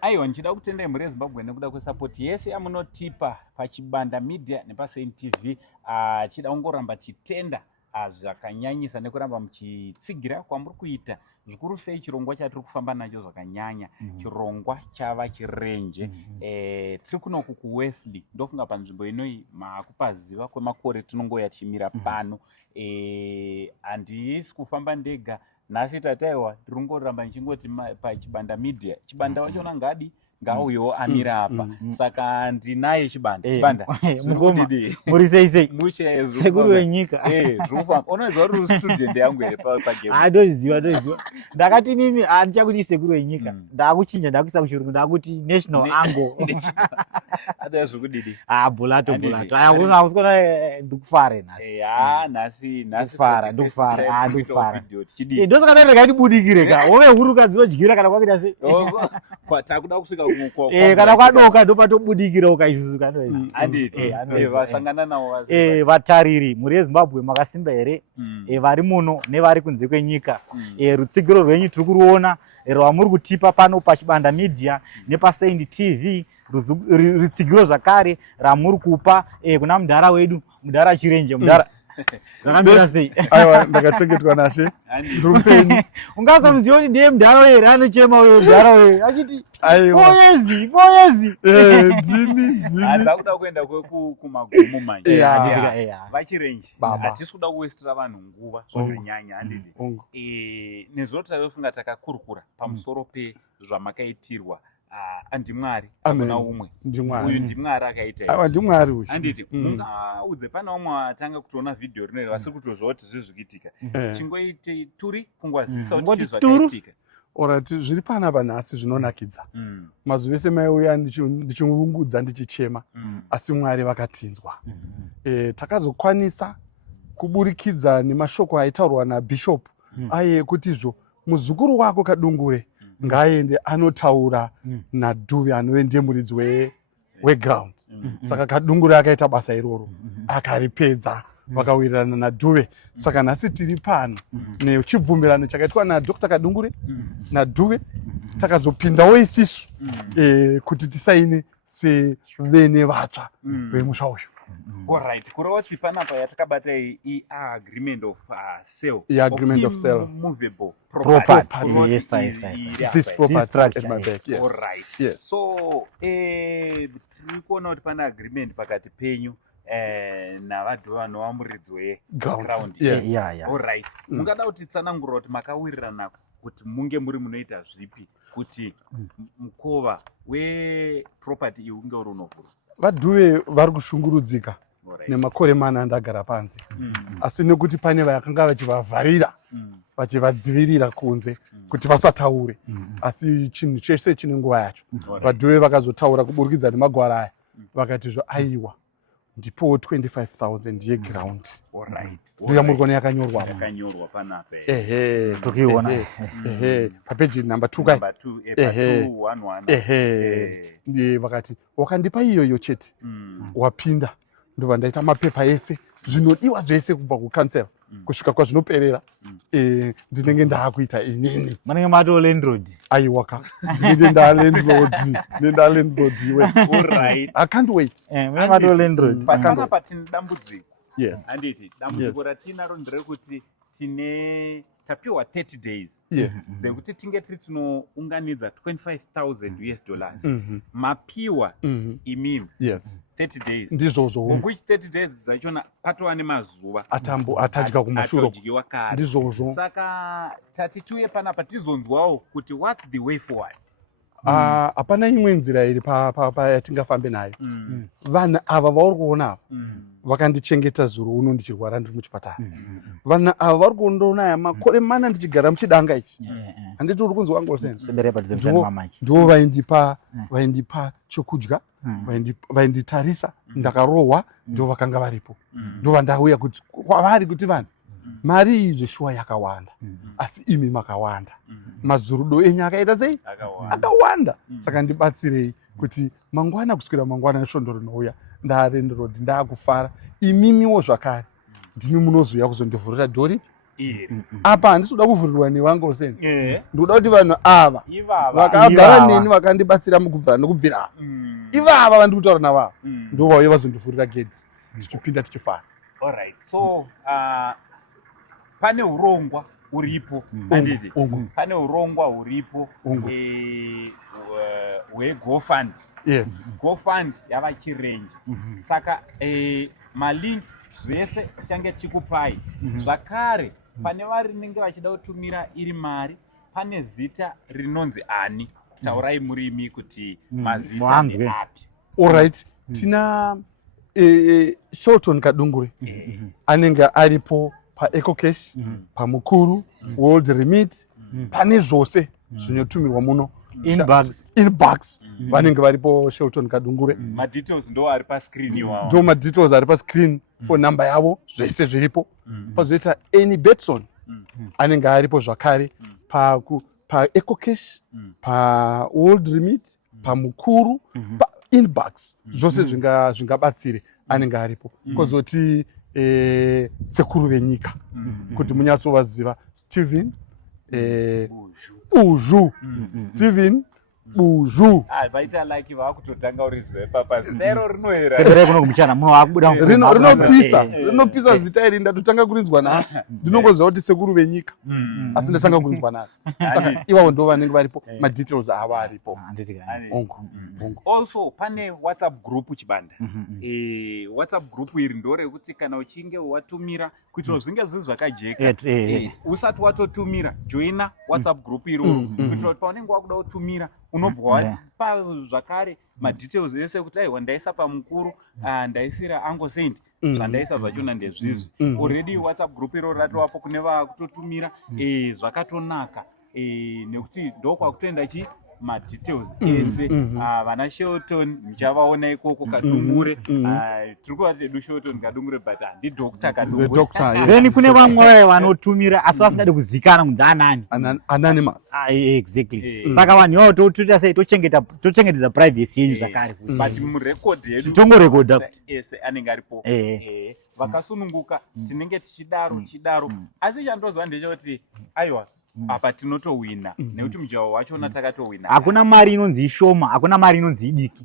Aiwa, ndichida kutendai mhuri yeZimbabwe nekuda kwesapoti yese yamunotipa paChibanda Media nepaSaint TV. Chida kungoramba chitenda zvakanyanyisa nekuramba muchitsigira kwamuri kuita. Zvikuru sei chirongwa chatiri kufamba nacho zvakanyanya. Chirongwa chava chirenje. Tiri kunoku kuWesley ndofunga panzvimbo inoi makupaziva kwemakore tinongoya tichimira pano. Handisi kufamba ndega. Nhasi tataiwa tirongoramba ndichingoti paChibanda Media. Chibanda wachona ngadi ngauyo amira apa. Saka ndinaye Chibanda. Mukoma muri sei Mushe sekuru wenyika. Zvofamba. Unoziva uri student yangu here pagame. Ndoziva. Ndakati mimi handichakuti sekuru wenyika. Ndakuchinja ndakuisa kuchirungu ndakuti national angle. Ada zvokudidi. Bulato. Aya usikona ndikufara nhasi. Ndikufara. Ndosaka ndareka ndibudikire ka. Ove huruka dzinodyira kana kwakuita sei. Takuda kusvika kana kwadoka ndopatobudikira ukaisuzuka ndoizi. Handiti. Vasangana navo vatariri muri yeZimbabwe makasimba here. Vari muno nevari kunze kwenyika. Rutsigiro rwenyu tiri kuruona rwamuri kutipa pano paChibanda Media nepaSaint TV. Rutsigiro zvakare ramuri kupa kuna mudhara wedu, mudhara chirenje, mudhara zvakamira sei? Aiwa, ndakachengetwa nashe. Ndrupenyu. Ungasamuziva kuti ndiye mudhara wedu anochema wewe mudhara wedu. Achiti foyezi. Dzini. Atakuda kuenda kumagumo manje. Vachirenje. Hatisi kuda kuwestira vanhu nguva zvakanyanya handiti. Nezvoti taifunga takakurukura pamusoro pezvamakaitirwa. Andimwari akuna umwe. Uyu ndimwari akaita. Aiwa, ndimwari uyu. Handiti. Mungaudze pana umwe atanga kutoona vhidhiyo rino vasi kutozva kuti zvizivikitika. Chingoite turi kungwazivisa kuti zvakaitika. Orati zviri panapa nhasi zvinonakidza. Mazuva ese maiuya ndichirungudza ndichichema, asi Mwari vakatinzwa. Takazokwanisa kuburikidza nemashoko aitaurwa naBishop aiye kutizvo muzukuru wako Kadungure ngaende anotaura naDhuve anoende muridzi weground. Saka Kadungure akaita basa iroro akaripedza, vakawirirana naDhuve. Saka nhasi tiri pano nechibvumirano chakaitwa naDr. Kadungure naDhuve, takazopindawo isisu kuti tisaine sevene vatsva vemusha uyu. Alright, kurova kuti panapa yatakabata agreement of sale. Agreement of sale. Movable property. Yes. This property at my back. Yes. Alright. Yes. So, tiri kuona kuti pana agreement pakati penyu navadhuve vanova muridzi weground. Yes. Alright. Mungada kuti tsanangura kuti makawirirana kuti munge muri munoita zvipi kuti mukova weproperty iyi unge uri unovhurwa? VaDhuve vari kushungurudzika nemakore mana andagara panze, asi nekuti pane vakanga vachivavharira vachivadzivirira kunze kuti vasataure, asi chinhu chese chine nguva yacho. VaDhuve vakazotaura kuburikidza nemagwara aya, vakatizvo aiwa ndipowo 25,000 yeground. Ndiyo muri kuona yakanyorwa panapa. Tokiona. Papeji number 2 kai. 211. Vakati wakandipa iyoyo chete. Wapinda ndova ndaita mapepa ese zvinodiwa zvese kubva kukansela kusvika kwazvinoperera. Ndinenge ndakuita inini. Manenge mato landlord. Aiwa ka. Ndinenge nda landlord iwe. Alright. I can't wait. Manenge mato landlord. Pakana patine dambudziko. Yes. Handiti dambudziko ratinaro nderekuti tapiwa 30 days. Yes. Dzekuti tinge tiri tinounganidza $25,000. Mapiwa imimi. Yes. 30 days. Ndizvozvo. Of which 30 days dzachona patova nemazuva atadya kumashure. Atodyiwa kare. Ndizvozvo. Saka tati tiuye panapa tizonzwawo kuti what's the way forward. Hapana imwe nzira iri yatingafambe nayo. Vanhu ava vauri kuona ava vakandichengeta zuro uno ndichirwara ndiri muchipatara. Vanhu ava vari kundiona makore mana ndichigara muchidanga ichi. Handiti uri kunzwa ngoseni. Ndivo vaindipa chokudya, vainditarisa, ndakarohwa, ndivo vakanga varipo. Ndova ndauya kuti kwavari kuti vanhu mari izve shuwa yakawanda, asi imi makawanda. Mazurudo enyu akaita sei? Akawanda. Saka ndibatsirei kuti mangwana kuswera mangwana svondo rinouya ndaarendrodi ndaakufara. Imimiwo zvakare ndimi munozouya kuzondivhurira dhori apa handisi kuda kuvhurirwa newangu sense ndikuda kuti vanhu ava Ivava. vakagara neni vakandibatsira mukubvira nokubvira ivava vandiri kutaura navavo ndovauye vazondivhurira gedhi tichipinda tichifara. Alright, so pane urongwa uripo handiti pane urongwa uripo hweGoFund. Yes. GoFund yava chirenje saka malink zvese tichange tichikupai zvakare pane vari rinenge vachida kutumira iri mari pane zita rinonzi ani taurai murimi kuti mazita ndeapi. Alright, tina Shelton Kadungure anenge aripo paEcocash pamukuru World Remit pane zvose zvinotumirwa muno inbox vanenge varipo Shelton Kadungure. Madetails ndo ari pascreen iwawo. Ndo madetails ari pascreen, phone number yavo zvese zviripo. Pazoita Annie Betson anenge aripo zvakare paEcocash pa World Remit pamukuru inbox zvose zvingabatsire anenge aripo. Kozoti sekuru venyika kuti munyatsovaziva Steven Buju. Steven Buju. Vaita like vakutotanga urizive papa zero rinoera. Sebere kuno kumuchana muno akubuda rinopisa zita iri ndatotanga kurinzwa nasi. Ndinongoziva kuti sekuru venyika asi ndatanga kurinzwa nasi. Saka ivavo ndo vanenge varipo madetails ava aripo. Also pane WhatsApp group chibanda. WhatsApp group iri ndorekuti kana uchinge watumira kuitira zvinge zviri zvakajeka usati watotumira joina WhatsApp group iroro kuitira kuti paunenge wakuda kutumira unobva pa zvakare madetails ese kuti aiwa ndaisa pamukuru ndaisira Uncle Saint zvandaisa zvachona ndezvizvi already WhatsApp group iroro ratovapo kune vakutotumira zvakatonaka nekuti ndokwakutoenda madetails ese vana Shelton muchavaona ikoko Kadungure tiri kuvati edu Shelton Kadungure but handi Dr. Kadungure. Then kune vamwe vanotumira asi vasingade kuzikana munhu anani anonymous. Exactly. Saka vanhu ivavo totoita sei tochengetedza privacy yenyu zvakare but murecord yedu titongorekodha ese anenge aripo vakasununguka tinenge tichidaro asi chandozwa ndechekuti aiwa apa tinotowina nekuti mujawa wachona takatowina. Hakuna mari inonzi ishoma, hakuna mari inonzi idiki.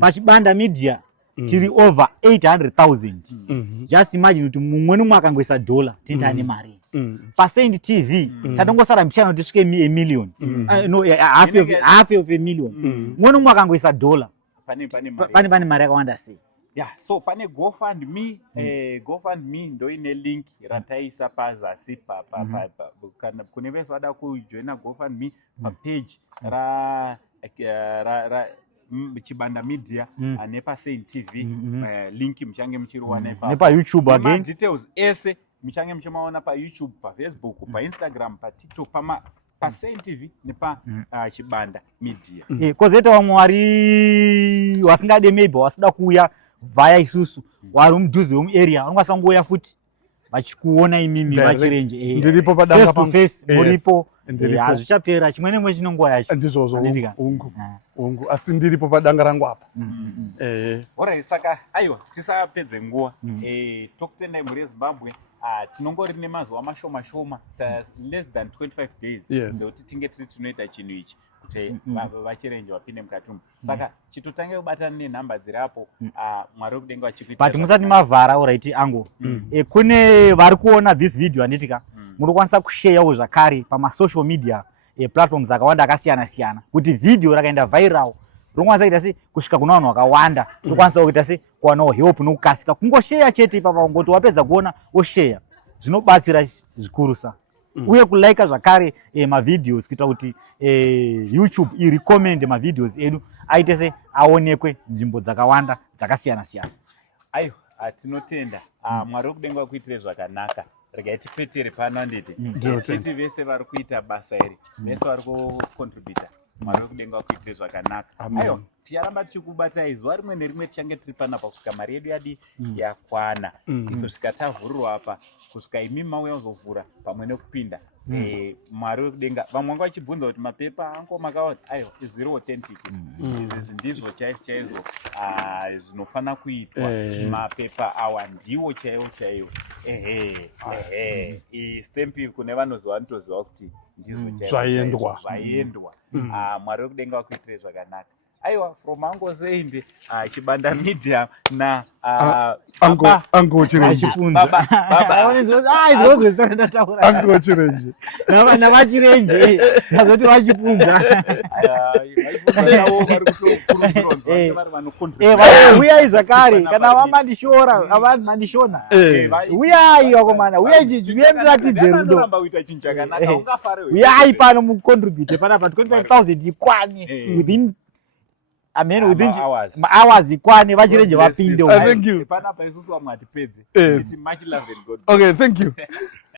Pachibanda media tiri over 800,000. Just imagine kuti mumwe nomwe akangoisa $10 tindane mari. Pasend TV tatongosara mchana kuti svike a million. No, half of a million. Mumwe nomwe akangoisa $10 pane mari yakawanda sei. Yeah, so pane GoFundMe, GoFundMe ndo ine link rataisa pazasi kana kune vese vada kujoina GoFundMe page ra chibanda media nepa Saint TV link muchange muchiriwana ipapo nepa YouTube again details ese muchange muchimaona pa YouTube, pa Facebook, pa Instagram, pa TikTok, pa Saint TV nepa chibanda media. Kozeta vamwe vari wasingade maybe wasida kuuya vaya isusu wari mudhuze wemuarea vanokwanisa ngoya futi vachikuona imimi vachirenje ndiripo padanga face muripo hazvichapera chimwe nemwe chinongowa yacho ndizvozvo ungu asi ndiripo padanga rangu apa. Alright, saka aiwa tisapedze nguva tokutendai muri yeZimbabwe tinongori nemazuva mashoma less than 25 days ndokuti tinge tiri tinoita chinhu ichi kuti vachirenje vapinde mukati umu saka chitotange kubatana nenhamba dzirapo Mwari wekudenga vachikuita but musati mavhara alright angu kune vari kuona this video handitika munokwanisa kusharewo zvakare pamasocial media platforms akawanda akasiyana siyana kuti video rakaenda viral rinokwanisa kuita sei kusvika kuna vanhu vakawanda tokwanisa kuita sei kuwanawo help nokukasika kungoshare chete ipapa ungoti wapedza kuona woshare zvinobatsira zvikuru sa uye kulike zvakare mavideos kuita kuti YouTube irecommend mavideos edu aite se aonekwe nzvimbo dzakawanda dzakasiyana siyana. Aiyo tinotenda Mwari wekudenga kuitire zvakanaka regai tipetere pano handiti titi vese vari kuita basa iri vese vari kucontributa Mwari wekudenga kuitire zvakanaka. Aiyo ticharamba tichikubatai zuva rimwe nerimwe tichange tiri panapa kusvika mari yedu yadi yakwana kusvika tavhururwa apa kusvika imi mauya kuzovhura pamwe nekupinda Mwari wekudenga vamwe vanga vachibvunza kuti mapepa angu makaona aiwa zviri authentic izvi ndizvo chaizvo zvinofana kuitwa mapepa awa ndiwo chaiwo stempi kune vanoziva notoziva kuti ndizvo zvaendwa Mwari wekudenga wakuitire zvakanaka. Aiwa, from Ango Seindi, Chibanda Media na Ango Chirenje. Ango Chirenje. Na vachirenje. Nazoti vachipunza. Uyai zvakare kana vamandishora, avamandishona. Uyai wakomana, uyai chichimuratidze rudo. Uyai pano mucontribute pana pa 25,000 ikwane within hours ikwane vachirenje vapinde. Thank you. Pana pa isusu vamwe hatipedze. Much love and God. Okay, thank you.